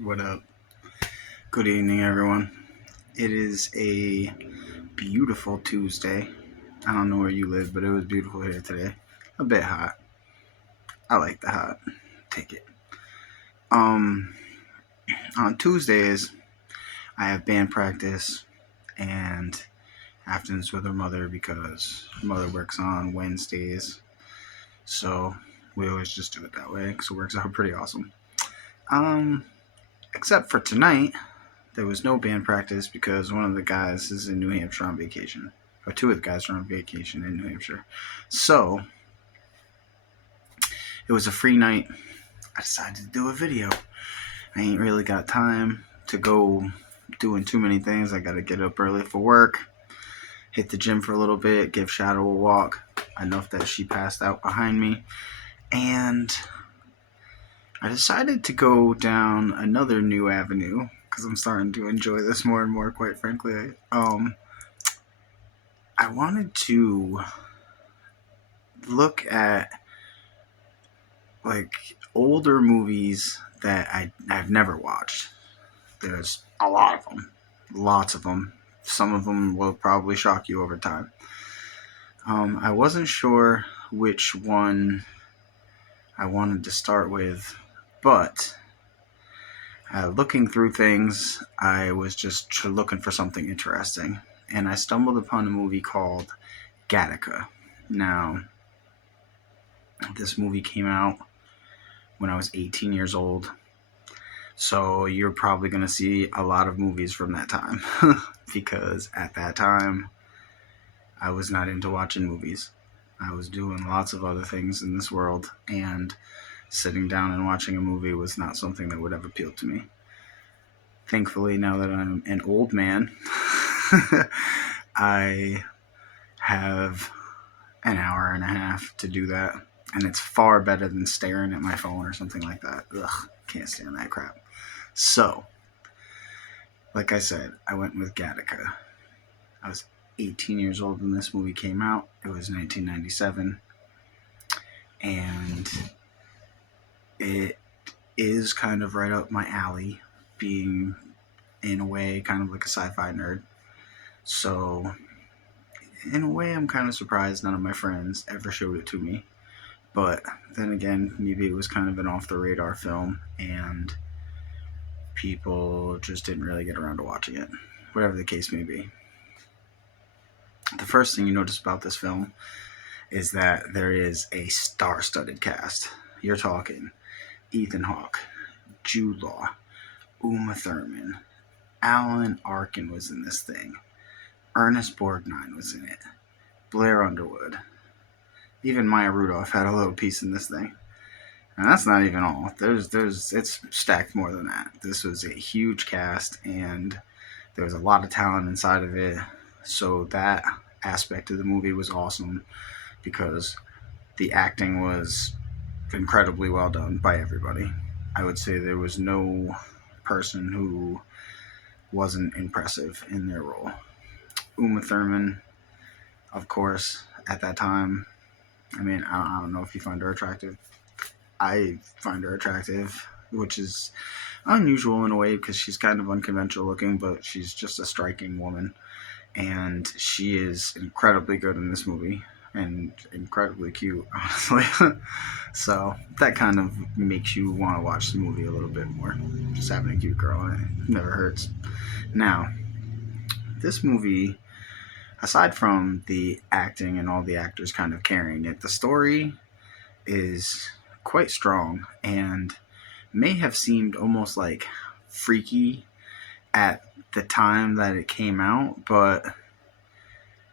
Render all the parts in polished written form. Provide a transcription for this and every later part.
What up? Good evening, everyone. It is a beautiful Tuesday. I don't know where you live, but it was beautiful here today. A bit hot. I like the hot. Take it. Um, on Tuesdays, I have band practice and afternoons with her mother because her mother works on Wednesdays. So we always just do it that way because it works out pretty awesome. Um, except for tonight, there was no band practice because one of the guys is in New Hampshire on vacation. Or two of the guys are on vacation in New Hampshire. So it was a free night. I decided to do a video. I ain't really got time to go doing too many things. I gotta get up early for work, hit the gym for a little bit, give Shadow a walk. Enough that she passed out behind me. And I decided to go down another new avenue because I'm starting to enjoy this more and more, quite frankly. I wanted to look at like older movies that I've never watched. There's a lot of them, lots of them. Some of them will probably shock you over time. I wasn't sure which one I wanted to start with, but looking through things, I was just looking for something interesting, and I stumbled upon a movie called Gattaca. Now, this movie came out when I was 18 years old. So you're probably going to see a lot of movies from that time because at that time I was not into watching movies. I was doing lots of other things in this world, and sitting down and watching a movie was not something that would have appealed to me. Thankfully, now that I'm an old man, I have an hour and a half to do that, and it's far better than staring at my phone or something like that. Ugh, can't stand that crap. So, like I said, I went with Gattaca. I was 18 years old when this movie came out. It was 1997, and it is kind of right up my alley, being in a way kind of like a sci-fi nerd. So, in a way, I'm kind of surprised none of my friends ever showed it to me. But then again, maybe it was kind of an off the radar film, and people just didn't really get around to watching it. Whatever the case may be. The first thing you notice about this film is that there is a star-studded cast. You're talking Ethan Hawke, Jude Law, Uma Thurman, Alan Arkin was in this thing, Ernest Borgnine was in it, Blair Underwood, even Maya Rudolph had a little piece in this thing. And that's not even all. It's stacked more than that. This was a huge cast, and there was a lot of talent inside of it. So that aspect of the movie was awesome because the acting was incredibly well done by everybody. I would say there was no person who wasn't impressive in their role. Uma Thurman, of course, at that time, I mean, I don't know if you find her attractive. I find her attractive, which is unusual in a way because she's kind of unconventional looking, but she's just a striking woman. And she is incredibly good in this movie and incredibly cute, honestly. So that kind of makes you want to watch the movie a little bit more. Just having a cute girl in it never hurts. Now, this movie, aside from the acting and all the actors kind of carrying it, the story is quite strong and may have seemed almost like freaky at the time that it came out, but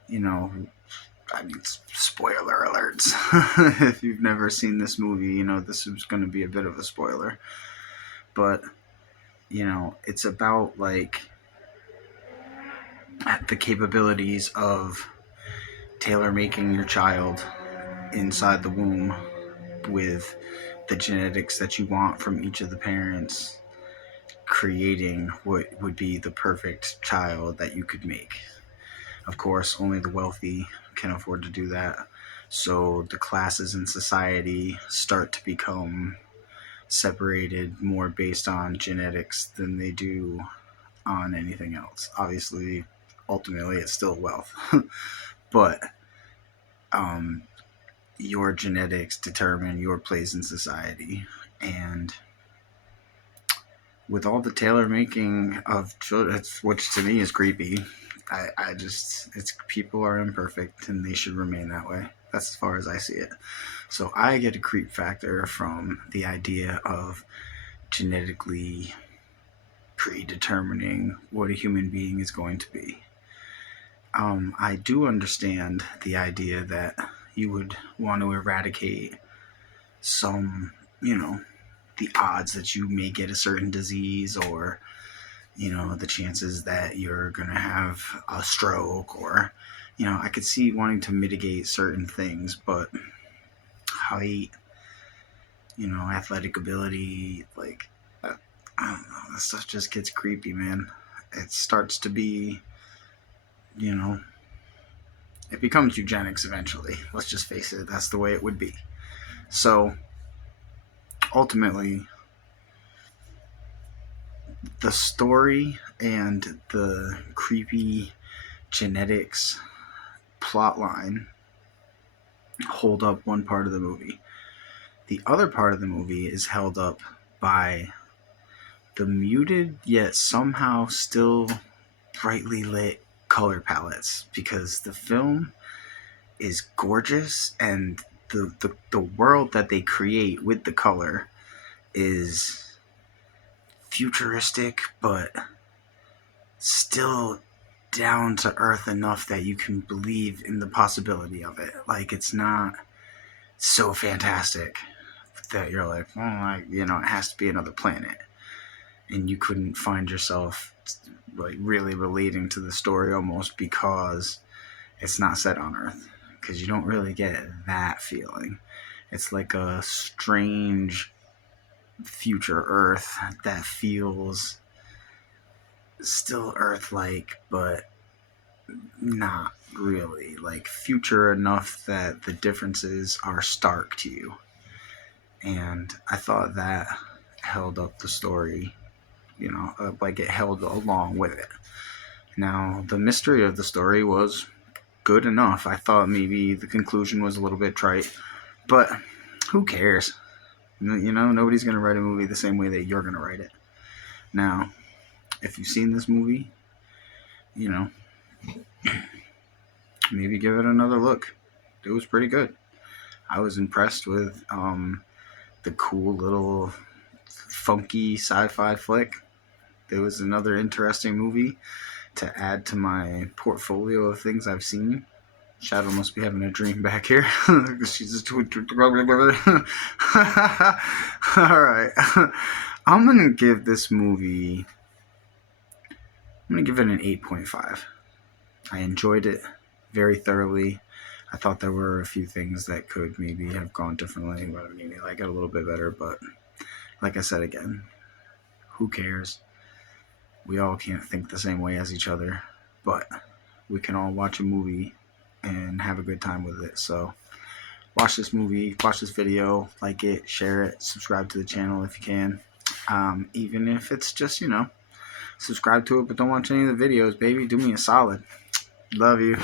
you know, I mean, spoiler alerts. If you've never seen this movie, you know, this is going to be a bit of a spoiler. But, you know, it's about like the capabilities of tailor making your child inside the womb with the genetics that you want from each of the parents, creating what would be the perfect child that you could make. Of course, only the wealthy can afford to do that. So the classes in society start to become separated more based on genetics than they do on anything else. Obviously, ultimately, it's still wealth, but um, your genetics determine your place in society. And with all the tailor making of children, which to me is creepy, I just, it's people are imperfect and they should remain that way. That's as far as I see it. So I get a creep factor from the idea of genetically predetermining what a human being is going to be. I do understand the idea that you would want to eradicate some, the odds that you may get a certain disease, or, the chances that you're going to have a stroke, or, I could see wanting to mitigate certain things, but height, athletic ability, like, I don't know, that stuff just gets creepy, man. It starts to be, you know, it becomes eugenics eventually. Let's just face it, that's the way it would be. So, ultimately, the story and the creepy genetics plotline hold up one part of the movie. The other part of the movie is held up by the muted yet somehow still brightly lit color palettes, because the film is gorgeous, and the world that they create with the color is futuristic but still down to earth enough that you can believe in the possibility of it. Like, it's not so fantastic that you're like, it has to be another planet, and you couldn't find yourself like really relating to the story almost because it's not set on Earth, because you don't really get that feeling. It's like a strange future Earth that feels still Earth-like, but not really. Like, future enough that the differences are stark to you. And I thought that held up the story, like it held along with it. Now, the mystery of the story was good enough. I thought maybe the conclusion was a little bit trite, but who cares? Nobody's going to write a movie the same way that you're going to write it. Now, if you've seen this movie, maybe give it another look. It was pretty good. I was impressed with the cool little funky sci-fi flick. There was another interesting movie to add to my portfolio of things I've seen. Shadow must be having a dream back here. She's just alright. I'm gonna give this movie, I'm gonna give it an 8.5. I enjoyed it very thoroughly. I thought there were a few things that could maybe have gone differently, but maybe like it a little bit better. But like I said again, who cares? We all can't think the same way as each other, but we can all watch a movie and have a good time with it. So watch this movie, watch this video, like it, share it, subscribe to the channel if you can. Even if it's just, subscribe to it, but don't watch any of the videos, baby. Do me a solid. Love you.